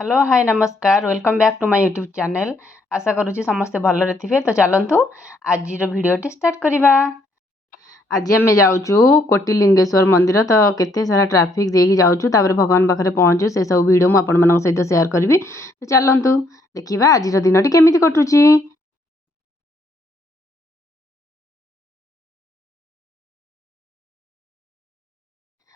Hello hi नमस्कार welcome back to my YouTube channel. आशा करुँची समस्ते भलरे थे। तो चलतु आज भिडियोटी स्टार्ट करवा। आज आम जाऊँ कोटिलिंगेश्वर मंदिर। तो केते सारा ट्रैफिक देकी जाऊँ भगवान पाखे पहुँचू से सब वीडियो मुझे सहित शेयर करी। तो चलतु देखा आज दिन केमी कटुची।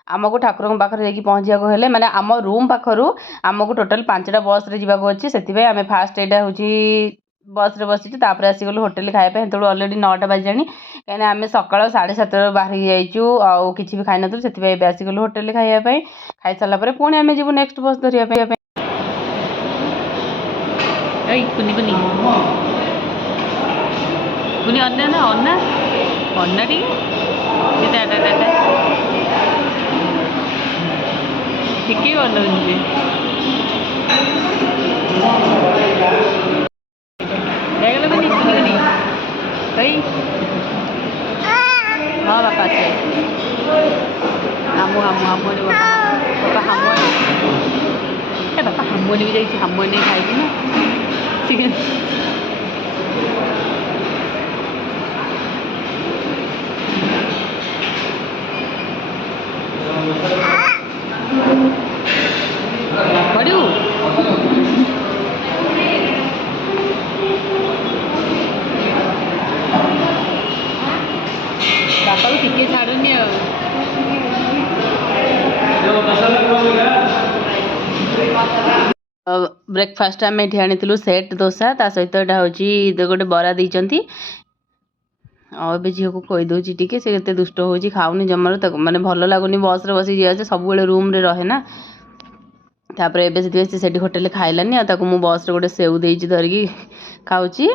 आमको ठाकुर पाखे जाकि पहुँचा हेले माने आम रूम पाखर आमको टोटाल 5टा बस रे जावाक अच्छे से आम फास्ट यहाँ हूँ बस रे बसी आसीगलु होटेल खायापी हेतु अलरेडी 9टा बाजिलानी कहीं आम सकाल 7:30 बाहर जाइचु आउ कि भी खाई नु से आसीगलु होटेल खायापी खाई सारापर पुणी आम जीव नेक्स्ट बस धरिया। कुनी कुनी कुनी अन्ना ना अन्ना अन्ना ठीक बनाऊँगी हाँ बापा से हामु हामु हामुनी बापा हामुनी बापा हामुनी भी जाइए हामुनी खाई ना चिकेन पड़ू बापा को टिके छाड़ुनी ब्रेकफास्ट आम ये आनी सेट दोसा ता सहित यहाँ हूँ गोटे बरा देती आबे झील को कहीदे टी से दुष्ट हो खाऊनी जमार माने भल लगुनि बस रे बस जाए सब रूम रे रहे ना तापर एबे से होटेल खाइलानी मु बस रे गोटे सेव देइछि धरिकी खाऊची।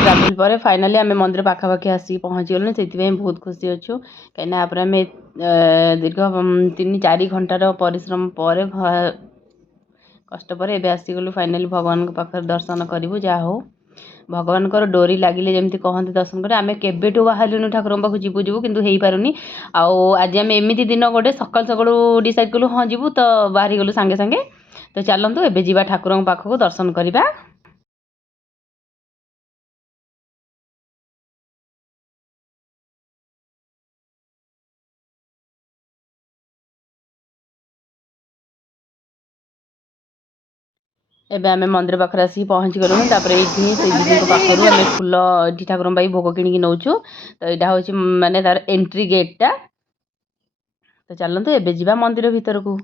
ट्रावेल पर फाइनाली आम मंदिर पाखापाखि आसिक पहुँची गलु से बहुत खुशी अच्छु कहीं आम दीर्घ 3-4 घंटार परिश्रम पर कष्ट पर एबे आसीगलु फाइनाली भगवान पाखे दर्शन करूँ जहाँ हो भगवान डोरी लगिले जमी कहते दर्शन कर आम केवेठू बाहर ठाकुर पाखु जीवु जीवु किंतु हो पारुनी आज आम एमती दिन गोटे सकाल सकालू डिसाइड कलु हाँ जीवु तो बाहरी गलु सांगे सांगे। तो चलतु एबे जीवा ठाकुर पाखु दर्शन करवा। एबे आम मंदिर पाखे आसिक पहुँची गलुँ तापर ये से दीदी पाखर आम फुल ये ठाकुर भोग किणी नौचु। तो यहाँ हूँ माने तार एंट्री गेटा। तो चलतु एबे जीवा मंदिर भीतर को।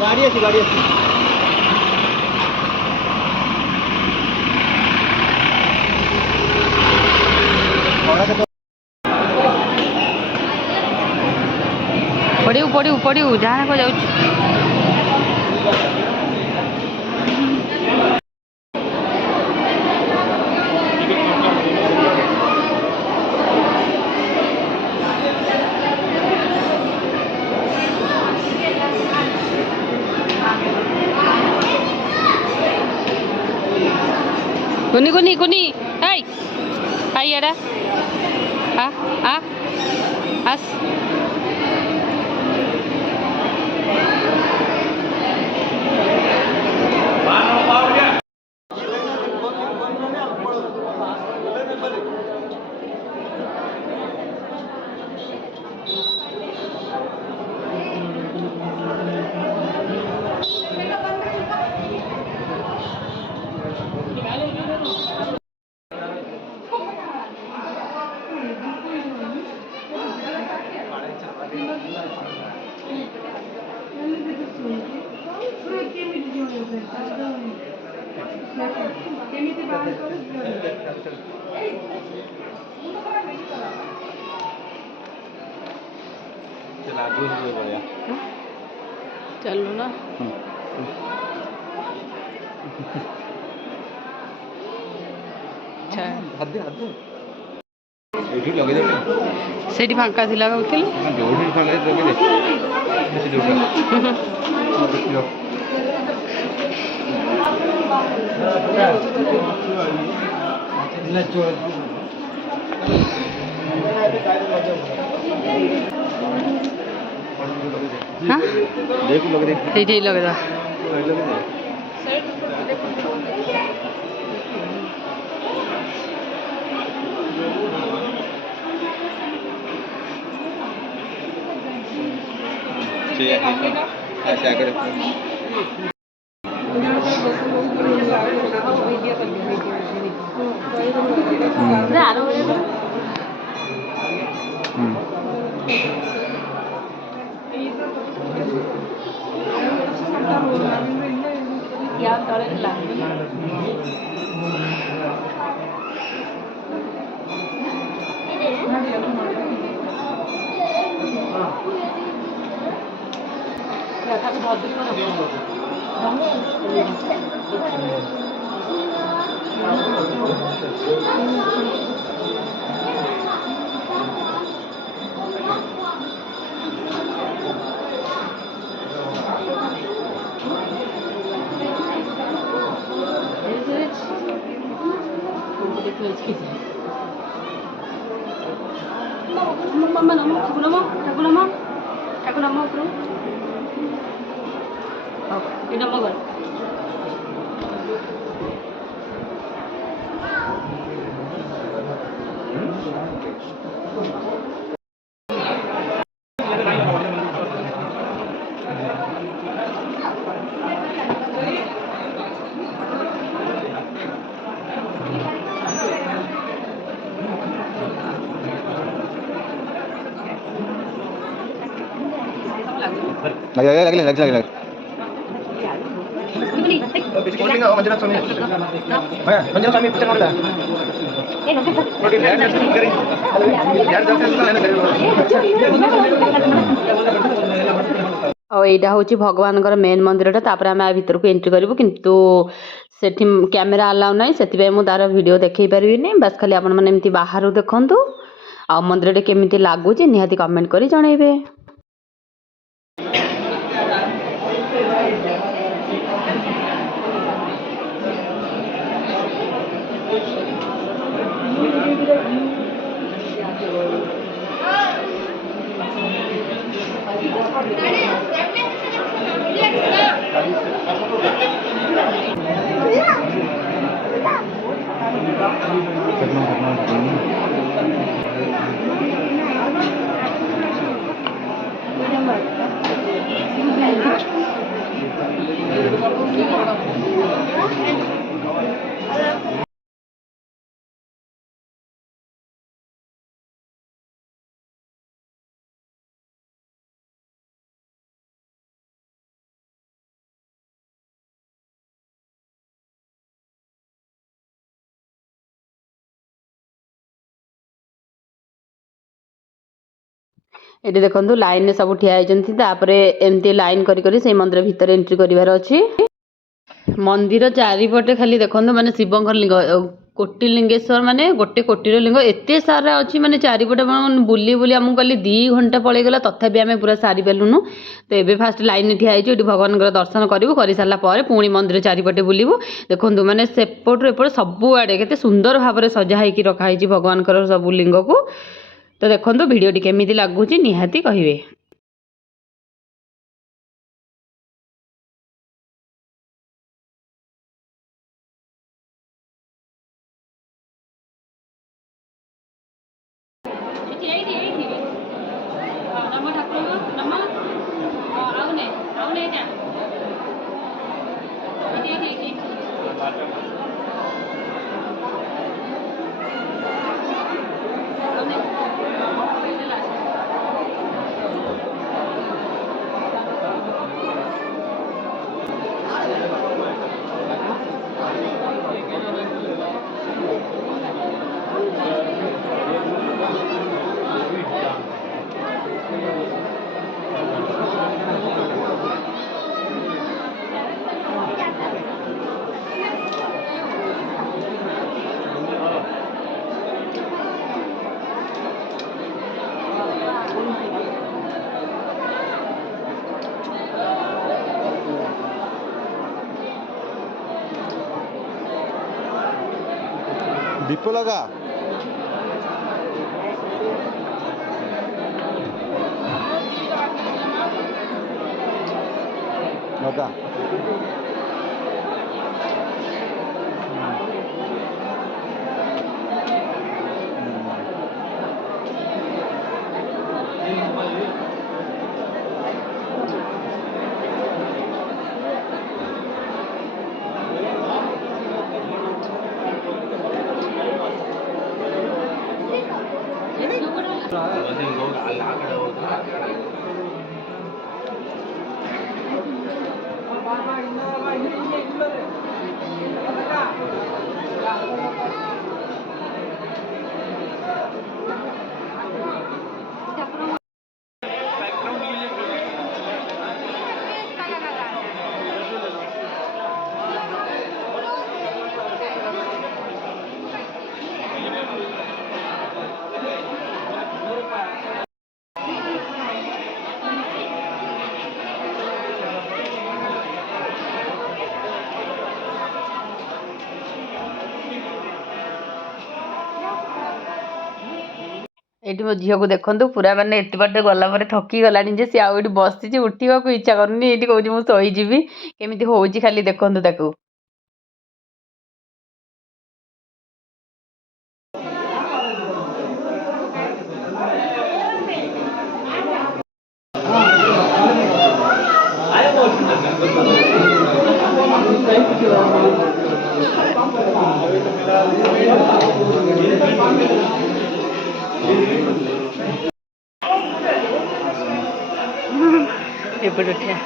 गाड़ी अच्छी पड़ू पड़ू जहाँ को जाऊँ कुनी कुनी कुनी हाय हाय यारा आ आस चलो ना अच्छा सेठी फांका थिला कहूथिल हाँ सेठी लगे दा ऐसे आकर लग और यहाँ हूँ भगवान मेन मंदिर तापर आम भितर को एंट्री करूँ किंतु सेठी कैमेरा अलाउ ना से तार वीडियो देखई पारि बस खाली आपण मैंने बाहर देखूँ आ मंदिर केमी लगुच निहाती कमेंट कर जनइबे। ଏଠି ଦେଖନ୍ତୁ ଲାଇନରେ ସବୁ ଠିଆ ହେଇଛନ୍ତି ତାପରେ ଏମିତି ଲାଇନ କରି କରି ସେଇ ମନ୍ଦିର ଭିତରେ ଏଣ୍ଟ୍ରି କରିବାର ଅଛି। ମନ୍ଦିର ଚାରିପଟେ ଖାଲି ଦେଖନ୍ତୁ ମାନେ ଶିବଙ୍କର ଲିଙ୍ଗ କୋଟି ଲିଙ୍ଗେଶ୍ୱର ମାନେ ଗୋଟେ କୋଟିର ଲିଙ୍ଗ ଏତେ ସାରା ଅଛି ମାନେ ଚାରିପଟେ ବୁଲି ବୁଲି ଆମକୁ କାଲି 2 ଘଣ୍ଟା ପଳେଇଗଲା ତଥାପି ଆମେ ପୁରା ସାରି ପାରିଲୁନୁ। ତ ଏବେ ଫାଷ୍ଟ ଲାଇନରେ ଠିଆ ହେଇଛୁ ଏଠି ଭଗବାନଙ୍କର ଦର୍ଶନ କରିବୁ କରିସାରିଲା ପରେ ପୁଣି ମନ୍ଦିର ଚାରିପଟେ ବୁଲିବୁ। ଦେଖନ୍ତୁ ମାନେ ସେପଟରୁ ଏପଟ ସବୁଆଡ଼େ କେତେ ସୁନ୍ଦର ଭାବରେ ସଜା ହେଇକି ରଖାହେଇଛି ଭଗବାନଙ୍କର ସବୁ ଲିଙ୍ଗକୁ। ତ ଦେଖନ୍ତୁ ଭିଡ଼ିଓଟି କେମିତି ଲାଗୁଛି ନିହାତି କହିବେ। दीप लगा लगा ଏଇଠି ମୋ ଝିଅକୁ ଦେଖନ୍ତୁ ପୁରା ମାନେ ଏତେ ବାଟ ଗଲା ପରେ ଥକି ଗଲାଣି ଯେ ସିଏ ଆଉ ଏଇଠି ବସିଛି ଉଠିବାକୁ ଇଚ୍ଛା କରୁନି। ଏଇଠି କହୁଛି ମୁଁ ଶୋଇଯିବି। କେମିତି ହଉଛି ଖାଲି ଦେଖନ୍ତୁ ତାକୁ। ଏପଟେ ଠିଆ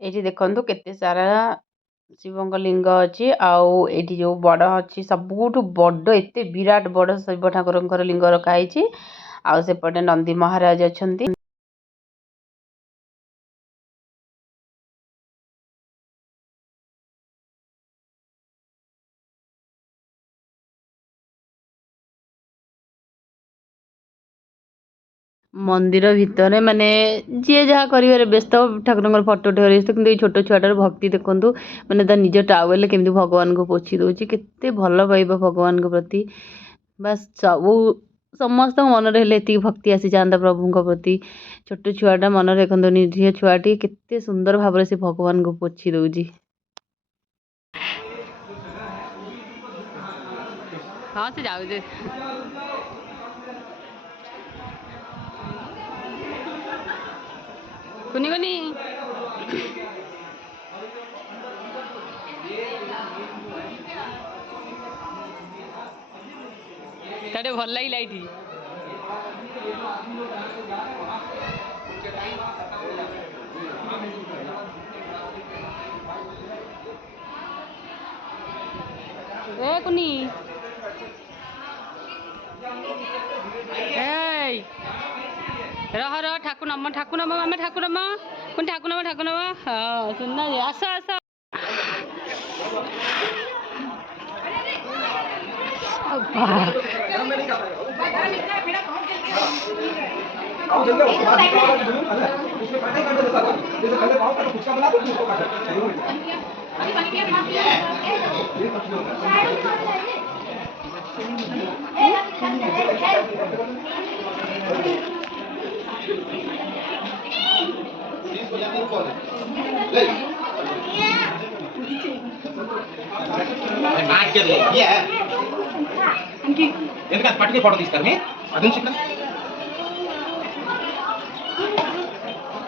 ଏଇଠି ଦେଖନ୍ତୁ କେତେ ସାରା ଶିବଙ୍କ ଲିଙ୍ଗ ଅଛି ଆଉ ଏଇଠି ଯୋଉ ବଡ଼ ଅଛି ସବୁଠୁ ବଡ଼ ଏତେ ବିରାଟ ବଡ଼ ଶିବ ଠାକୁରଙ୍କର ଲିଙ୍ଗ ରଖା ହେଇଛି। ଆଉ ସେପଟେ ନନ୍ଦୀ ମହାରାଜ ଅଛନ୍ତି। ମନ୍ଦିର ଭିତରେ ମାନେ ଯିଏ ଯାହା କରିବାରେ ବ୍ୟସ୍ତ ଠାକୁରଙ୍କର ଫଟୋ ଉଠେଇବାରେ ବ୍ୟସ୍ତ କିନ୍ତୁ ଏଇ ଛୋଟ ଛୁଆଟାର ଭକ୍ତି ଦେଖନ୍ତୁ ମାନେ ତା ନିଜ ଟାୱେଲରେ କେମିତି ଭଗବାନଙ୍କୁ ପୋଛି ଦେଉଛି କେତେ ଭଲ ପାଇବା ଭଗବାନଙ୍କ ପ୍ରତି। ବାସ୍ ସମସ୍ତଙ୍କ ମନରେ ହେଲେ ଏତିକି ଭକ୍ତି ଆସିଯାଆନ୍ତା ପ୍ରଭୁଙ୍କ ପ୍ରତି। ଛୋଟ ଛୁଆଟା ମନରେ ଦେଖନ୍ତୁ ନିରୀହ ଛୁଆଟି କେତେ ସୁନ୍ଦର ଭାବରେ ସେ ଭଗବାନଙ୍କୁ ପୋଛି ଦେଉଛି। ହଁ ସେ ଯାଉଛି କୁନି କୁନି ତାଟେ ଭଲ ଲାଗିଲା ଏଇଠି। ए कुनी ए रह रह ठाकुर नम आम ठाकुर नम कुन ठाकुर नम हाँ सुनना आस आस ఎందుకంటే పట్టుకే ఫోటో తీస్తారు మీ అది చిన్న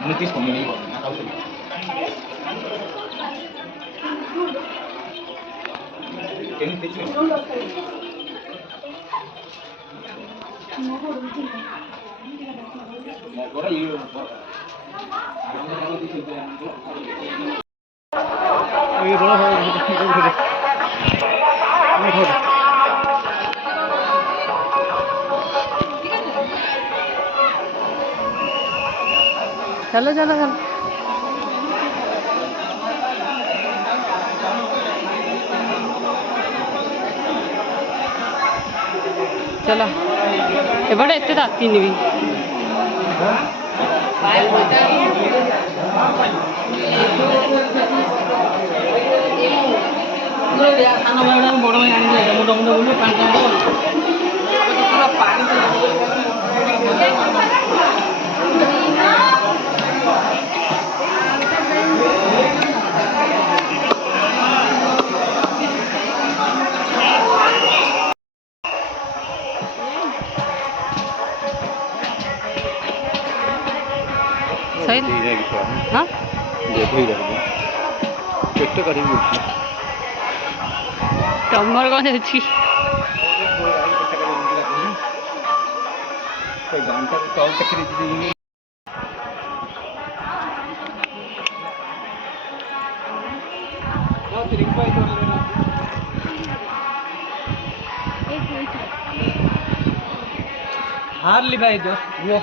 నువ్వు తీసుకోండి నాకు అవసరం ఏం తెచ్చు కూడా ఈ चलो चलो चलो चलो एपटे एत तातीनि भी सही हाँ तमर कौन अच्छी हार्ली भाई जो वो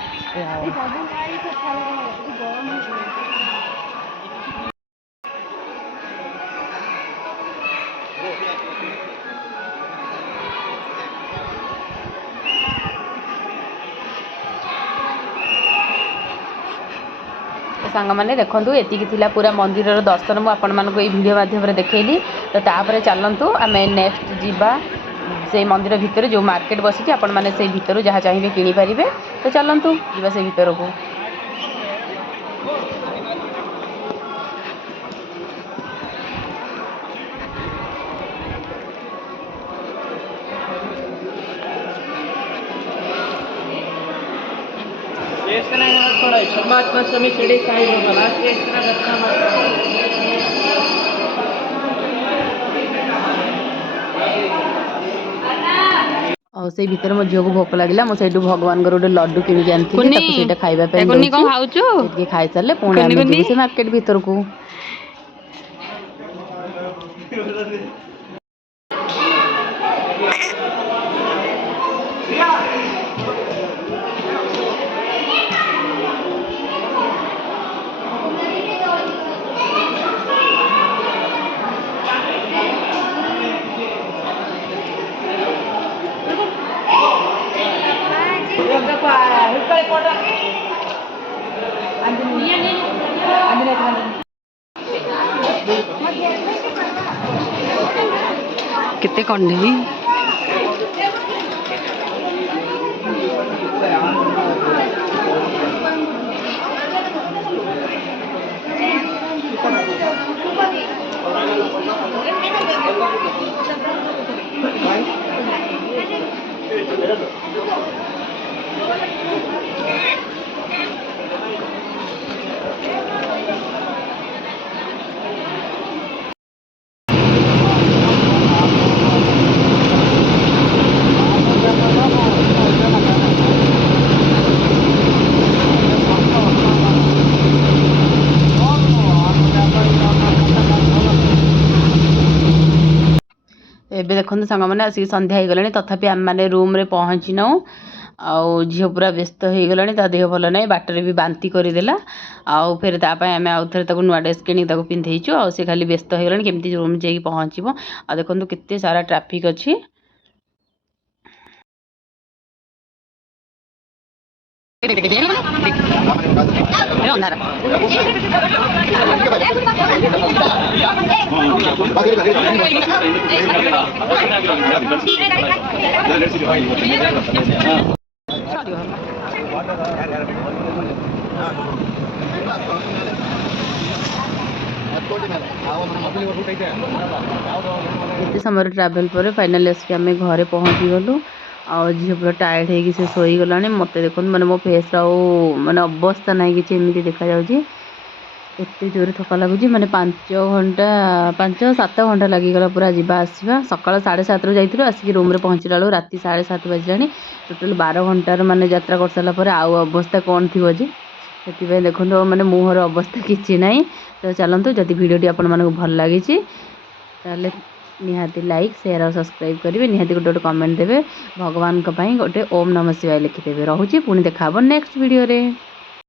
सांग मैंने देखूँ ये पूरा मंदिर दर्शन मुझे आपण मानक वीडियो माध्यम देखली तो तापर चलतु आम नेक्स्ट जीवा से मंदिर भितर जो मार्केट बसी आपण मैंने से भितर जहाँ चाहिए किनीपारे तो चलतु जीवा से भितर को परमात्मा स्वामी शिरडी साई बाबा और से भीतर मो झील को भोक लगे मुझे भगवान गोटे लड्डू किणी आनी खाइबा खाई सारे पुणी से मार्केट भीतर को कितने कंडे ଏବେ ଦେଖନ୍ତୁ ସାଙ୍ଗମାନେ ଆସିକି ସନ୍ଧ୍ୟା ହେଇଗଲାଣି ତଥାପି ଆମେମାନେ ରୁମ୍ରେ ପହଞ୍ଚି ନାହୁଁ। ଆଉ ଝିଅ ପୁରା ବ୍ୟସ୍ତ ହେଇଗଲାଣି, ତା ଦେହ ଭଲ ନାହିଁ, ବାଟରେ ବି ବାନ୍ତି କରିଦେଲା। ଆଉ ଫେର ତା ପାଇଁ ଆମେ ଆଉ ଥରେ ତାକୁ ନୂଆ ଡ୍ରେସ୍ କିଣିକି ତାକୁ ପିନ୍ଧେଇଛୁ। ଆଉ ସେ ଖାଲି ବ୍ୟସ୍ତ ହେଇଗଲାଣି କେମିତି ରୁମ୍ ଯାଇକି ପହଞ୍ଚିବ। ଆଉ ଦେଖନ୍ତୁ କେତେ ସାରା ଟ୍ରାଫିକ୍ ଅଛି। ଏତେ ସମୟର ଟ୍ରାଭେଲ୍ ପରେ ଫାଇନାଲି ଆସିକି ଆମେ ଘରେ ପହଞ୍ଚିଗଲୁ। ଆଉ ଝିଅ ପୁରା ଟାୟାର୍ଡ଼ ହେଇକି ସେ ଶୋଇଗଲାଣି। ମୋତେ ଦେଖନ୍ତୁ ମାନେ ମୋ ଫେସ୍ର ଆଉ ମାନେ ଅବସ୍ଥା ନାହିଁ କିଛି, ଏମିତି ଦେଖାଯାଉଛି। ଏତେ ଜୋରେ ଥକା ଲାଗୁଛି, ମାନେ 5-7 ଘଣ୍ଟା ଲାଗିଗଲା ପୁରା ଯିବା ଆସିବା। ସକାଳ 7:30ରୁ ଯାଇଥିଲୁ, ଆସିକି ରୁମ୍ରେ ପହଞ୍ଚିଲା ବେଳକୁ ରାତି 7:30 ବାଜିଲାଣି। ଟୋଟାଲ୍ 12 ଘଣ୍ଟାର ମାନେ ଯାତ୍ରା କରିସାରିଲା ପରେ ଆଉ ଅବସ୍ଥା କ'ଣ ଥିବ ଯେ, ସେଥିପାଇଁ ଦେଖନ୍ତୁ ମାନେ ମୁହଁର ଅବସ୍ଥା କିଛି ନାହିଁ। ତ ଚାଲନ୍ତୁ, ଯଦି ଭିଡ଼ିଓଟି ଆପଣମାନଙ୍କୁ ଭଲ ଲାଗିଛି ତାହେଲେ ନିହାତି ଲାଇକ୍, ସେୟାର ଆଉ ସବସ୍କ୍ରାଇବ୍ କରିବେ। ନିହାତି ଗୋଟେ କମେଣ୍ଟ ଦେବେ। ଭଗବାନଙ୍କ ପାଇଁ ଗୋଟେ ଓମ୍ ନମଃ ଶିବାୟ ଲେଖିଦେବେ। ରହୁଛି, ପୁଣି ଦେଖା ହେବ ନେକ୍ସଟ ଭିଡ଼ିଓରେ।